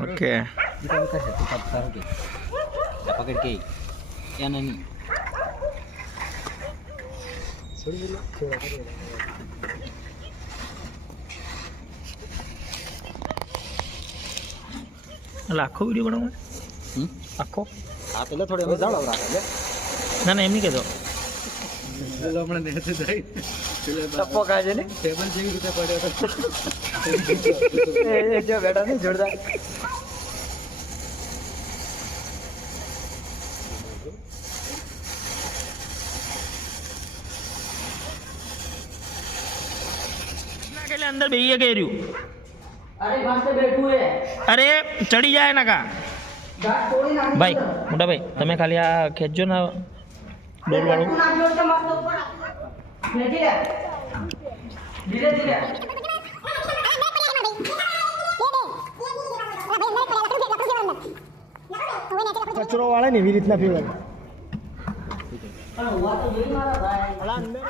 okay पकड़ के या नहीं आखो वीडियो बनाऊँ आखो हाँ पहले थोड़े हमें जाड़ा रहा है ना ना एमनी कहो चलो हमने नेते जाई टप्पो का जे ने टेबल જેવી રીતે પડ્યો તો એ જો બેઠા ને જોરદાર એટલે અંદર બેહીએ કે રહ્યું अरे बस पे बैठू है અરે ચડી જાય ના કા गाट तोड़ी ना ભાઈ મોટા ભાઈ તમે ખાલી આ ખેંચજો ને ડોર વાળું ना जोड़ के मत ऊपर भेजी ले धीरे धीरे કચરો વાળે ને એવી રીતના ફેરવાય पर हुआ तो यही मारा भाई ઓલા અંદર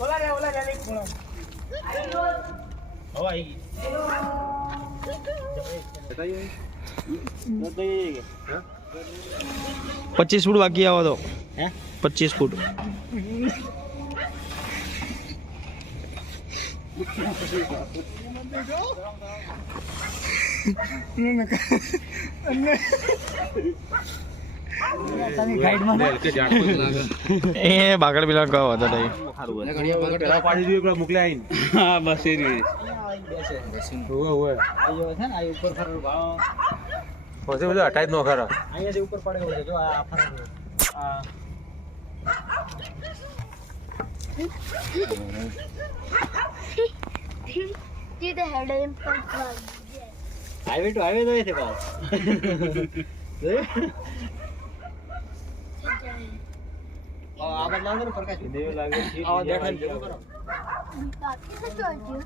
ઓલા દે ઓલા રે નહીં ખોળો હવે આવી ગઈ बताइए 25 ફૂટ બાકી આવો તો हैं 25 ફૂટ એ બાગડ પેલા કહો હતો નહીં પેલા પાડી દીધું પેલા મોકલ્યા આઈને હા બસ એ રીતે ઓય આયો છે ને આ ઉપર ફરવાનો ભાવ પછી બધું હટાઈ જ નો ખરો અહીંયાથી ઉપર પડે છે જો આ ફરવાનો આ सीधे हेड इम्पोर्ट હાઈવે ટુ હાઈવે તો છે પાસ આ બદલાવ ને પ્રકાશ દેવ લાગે આવા દેખાય बाकी से चल